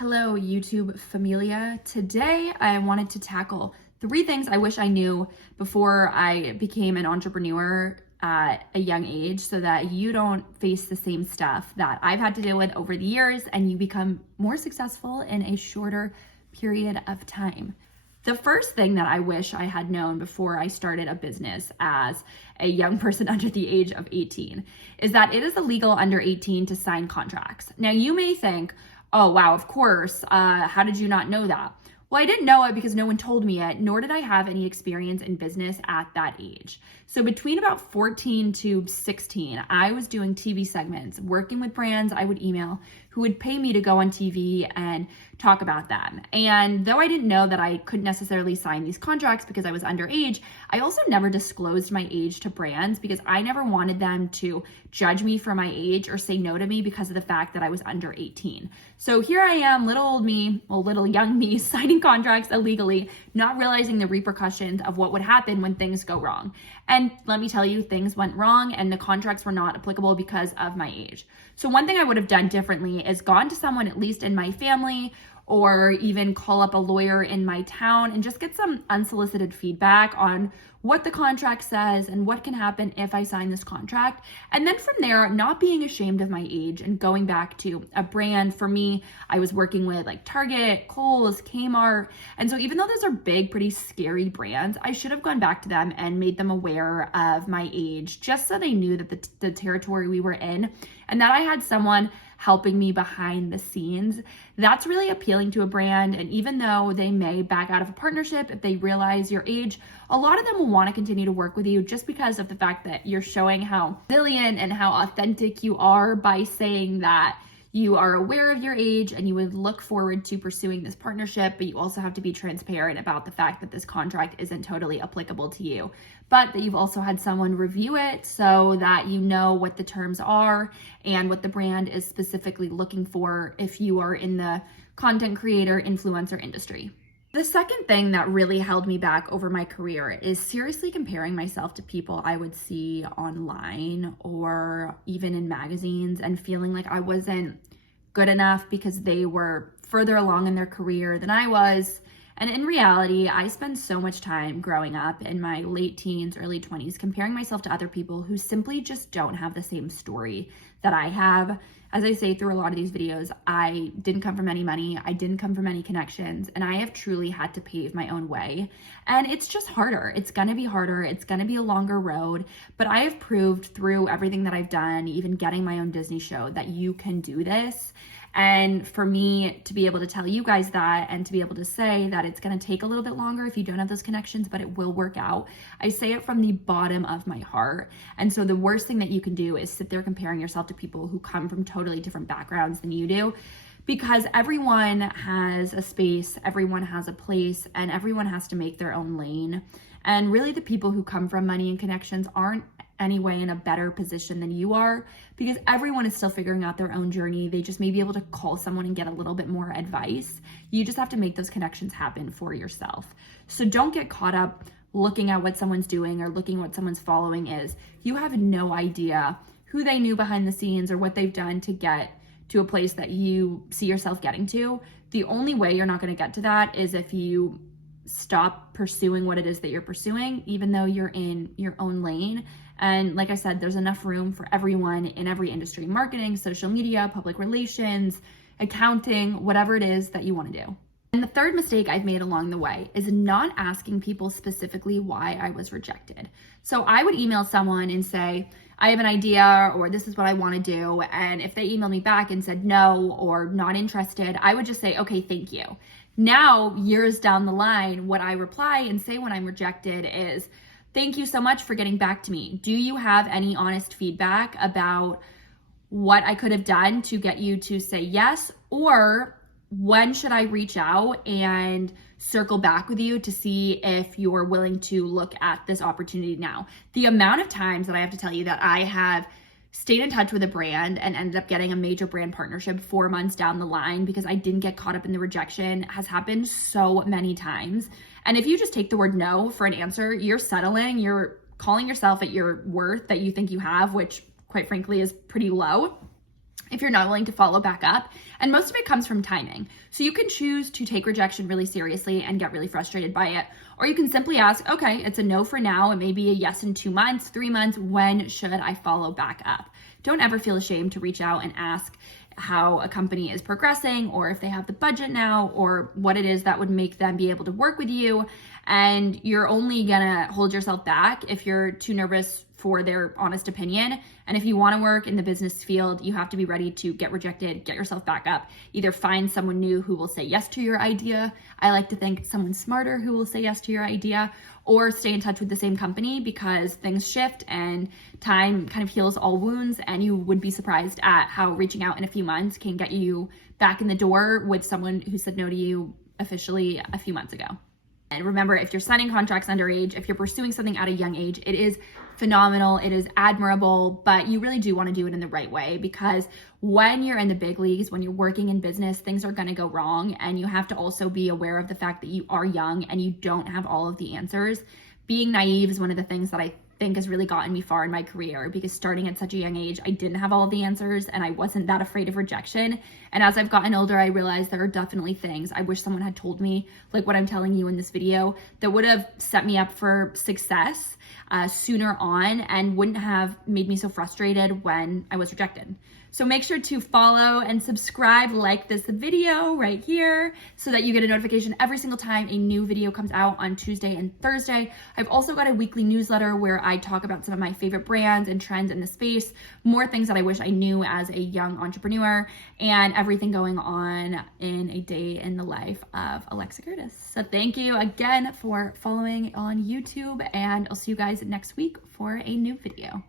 Hello, YouTube familia. Today, I wanted to tackle 3 things I wish I knew before I became an entrepreneur at a young age so that you don't face the same stuff that I've had to deal with over the years and you become more successful in a shorter period of time. The first thing that I wish I had known before I started a business as a young person under the age of 18 is that it is illegal under 18 to sign contracts. Now, you may think, oh, wow, of course. How did you not know that? Well, I didn't know it because no one told me it, nor did I have any experience in business at that age. So between about 14 to 16, I was doing TV segments, working with brands I would email who would pay me to go on TV and talk about them. And though I didn't know that I couldn't necessarily sign these contracts because I was underage, I also never disclosed my age to brands because I never wanted them to judge me for my age or say no to me because of the fact that I was under 18. So here I am, little old me, well, little young me, signing contracts illegally, not realizing the repercussions of what would happen when things go wrong. And let me tell you, things went wrong and the contracts were not applicable because of my age. So one thing I would have done differently is gone to someone, at least in my family, or even call up a lawyer in my town and just get some unsolicited feedback on what the contract says and what can happen if I sign this contract. And then from there, not being ashamed of my age and going back to a brand. For me, I was working with like Target, Kohl's, Kmart. And so even though those are big, pretty scary brands, I should have gone back to them and made them aware of my age, just so they knew that the territory we were in and that I had someone helping me behind the scenes. That's really appealing to a brand. And even though they may back out of a partnership if they realize your age, a lot of them will want to continue to work with you just because of the fact that you're showing how resilient and how authentic you are by saying that you are aware of your age and you would look forward to pursuing this partnership, but you also have to be transparent about the fact that this contract isn't totally applicable to you, but that you've also had someone review it so that you know what the terms are and what the brand is specifically looking for if you are in the content creator influencer industry. The second thing that really held me back over my career is seriously comparing myself to people I would see online or even in magazines and feeling like I wasn't good enough because they were further along in their career than I was. And in reality, I spent so much time growing up in my late teens, early 20s, comparing myself to other people who simply just don't have the same story that I have. As I say through a lot of these videos, I didn't come from any money, I didn't come from any connections, and I have truly had to pave my own way. And it's just harder. It's gonna be harder, it's gonna be a longer road, but I have proved through everything that I've done, even getting my own Disney show, that you can do this. And for me to be able to tell you guys that and to be able to say that it's going to take a little bit longer if you don't have those connections, but it will work out, I say it from the bottom of my heart. And so the worst thing that you can do is sit there comparing yourself to people who come from totally different backgrounds than you do, because everyone has a space, everyone has a place, and everyone has to make their own lane. And really the people who come from money and connections aren't anyway in a better position than you are, because everyone is still figuring out their own journey. They just may be able to call someone and get a little bit more advice. You just have to make those connections happen for yourself. So don't get caught up looking at what someone's doing or looking at what someone's following is. You have no idea who they knew behind the scenes or what they've done to get to a place that you see yourself getting to. The only way you're not going to get to that is if you stop pursuing what it is that you're pursuing, even though you're in your own lane. And like I said, there's enough room for everyone in every industry: marketing, social media, public relations, accounting, whatever it is that you want to do. And the third mistake I've made along the way is not asking people specifically why I was rejected. So I would email someone and say, I have an idea, or this is what I want to do. And if they emailed me back and said no or not interested, I would just say, okay, thank you. Now, years down the line, what I reply and say when I'm rejected is, thank you so much for getting back to me. Do you have any honest feedback about what I could have done to get you to say yes? Or when should I reach out and circle back with you to see if you're willing to look at this opportunity now? The amount of times that I have to tell you that I have stayed in touch with a brand and ended up getting a major brand partnership 4 months down the line because I didn't get caught up in the rejection has happened so many times. And if you just take the word no for an answer, you're settling, you're calling yourself at your worth that you think you have, which quite frankly is pretty low. if you're not willing to follow back up. And most of it comes from timing. So you can choose to take rejection really seriously and get really frustrated by it. Or you can simply ask, okay, it's a no for now. It may be a yes in 2 months, 3 months. When should I follow back up? Don't ever feel ashamed to reach out and ask how a company is progressing, or if they have the budget now, or what it is that would make them be able to work with you. And you're only gonna hold yourself back if you're too nervous for their honest opinion. And if you want to work in the business field, you have to be ready to get rejected, get yourself back up, either find someone new who will say yes to your idea. I like to think someone smarter who will say yes to your idea, or stay in touch with the same company, because things shift and time kind of heals all wounds. And you would be surprised at how reaching out in a few months can get you back in the door with someone who said no to you officially a few months ago. And remember, if you're signing contracts underage, if you're pursuing something at a young age, it is phenomenal, it is admirable, but you really do want to do it in the right way, because when you're in the big leagues, when you're working in business, things are going to go wrong. And you have to also be aware of the fact that you are young and you don't have all of the answers. Being naive is one of the things that I think has really gotten me far in my career, because starting at such a young age, I didn't have all of the answers and I wasn't that afraid of rejection. And as I've gotten older, I realized there are definitely things I wish someone had told me, like what I'm telling you in this video, that would have set me up for success sooner on and wouldn't have made me so frustrated when I was rejected. So make sure to follow and subscribe, like this video right here, so that you get a notification every single time a new video comes out on Tuesday and Thursday. I've also got a weekly newsletter where I talk about some of my favorite brands and trends in the space, more things that I wish I knew as a young entrepreneur, and everything going on in a day in the life of Alexa Curtis. So thank you again for following on YouTube, and I'll see you guys next week for a new video.